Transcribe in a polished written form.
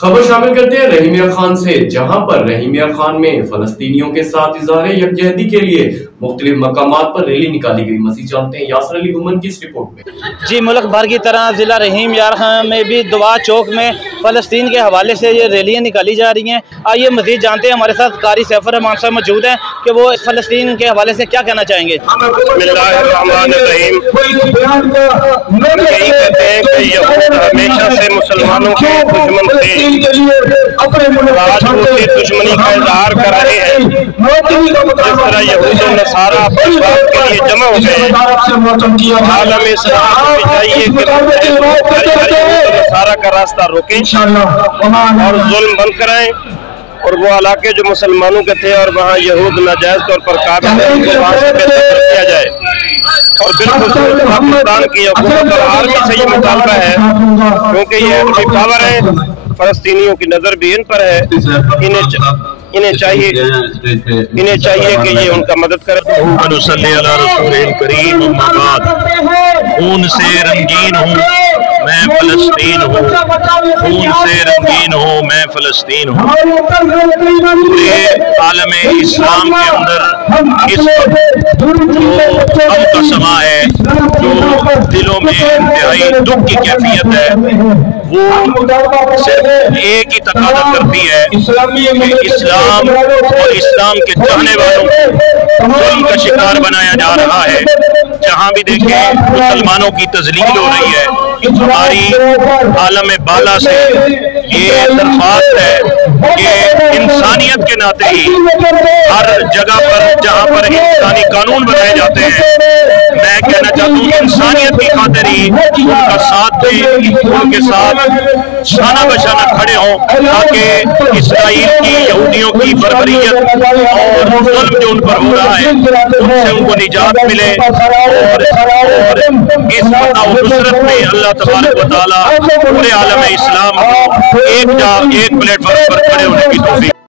خبر شامل کرتے ہیں رحیمیہ خان سے، جہاں پر رحیمیہ خان میں فلسطینیوں کے ساتھ اظہار یکجہتی کے لیے مختلف مقامات پر ریلی نکالی گئی۔ مزید جانتے ہیں یاسر علی گھمن کی اس رپورٹ میں۔ جی، ملک بھر کی طرح ضلع رحیمیہ خان میں بھی دعا چوک میں فلسطین کے حوالے سے یہ ریلیاں نکالی جا رہی ہیں۔ آئیے مزید جانتے ہیں، ہمارے ساتھ قاری سیف الرحمان صاحب موجود ہیں کہ وہ فلسطین کے حوالے سے کیا کہنا چاہیں گے۔ بسم اللہ الرحمن الرحیم۔ یہی کہتے ہیں کہ یہود ہمیشہ سے مسلمانوں کے دشمن تھے، آج وہ دشمنی کا اظہار کر رہے ہیں۔ جس طرح یہود و نصارہ اپنے بات کے لیے جمع ہو گئے، عالم اسلام کو چاہیے کہ یہود و نصارہ کا راستہ روکیں اور ظلم بند کرائیں، اور وہ علاقے جو مسلمانوں کے تھے اور وہاں یہود ناجائز طور پر قابل ہیں، ان کو وہاں سے بے دخل کیا جائے۔ اور بالخصوص پاکستان کی حکومت اور آرمی سے یہ مطالبہ ہے، کیونکہ یہ ایٹمی پاور ہے، فلسطینیوں کی نظر بھی ان پر ہے، انہیں چاہیے کہ یہ ان کا مدد کرے۔ صلی علی رسول کریم، اما بعد۔ خون سے رنگین ہوں میں فلسطین ہوں، خون سے رنگین ہوں میں فلسطین ہوں۔ پورے عالم اسلام کے اندر اس وقت جو غم کا سما ہے، جو دلوں میں انتہائی دکھ کی کیفیت ہے، وہ صرف ایک ہی تقاضا کرتی ہے کہ اسلام اور اسلام کے چاہنے والوں کو ظلم کا شکار بنایا جا رہا ہے۔ جہاں بھی دیکھیں مسلمانوں کی تذلیل ہو رہی ہے۔ ہماری عالم بالا سے یہ درخواست ہے کہ انسانیت کے ناطے ہی ہر جگہ پر جہاں پر انسانی قانون بنائے جاتے ہیں، میں کہنا چاہتا ہوں انسانیت کی خاطر ہی ان کا ساتھ دیں، ان کے ساتھ شانہ بشانہ کھڑے ہوں، تاکہ اسرائیل کی یہودیوں کی بربریت اور ظلم جو ان پر ہو رہا ہے ان سے ان کو نجات ملے، اور اس فتح و نصرت میں اللہ تبارک و تعالیٰ پورے عالم اسلام ایک پلیٹ فارم پر کھڑے ہونے کی توفیق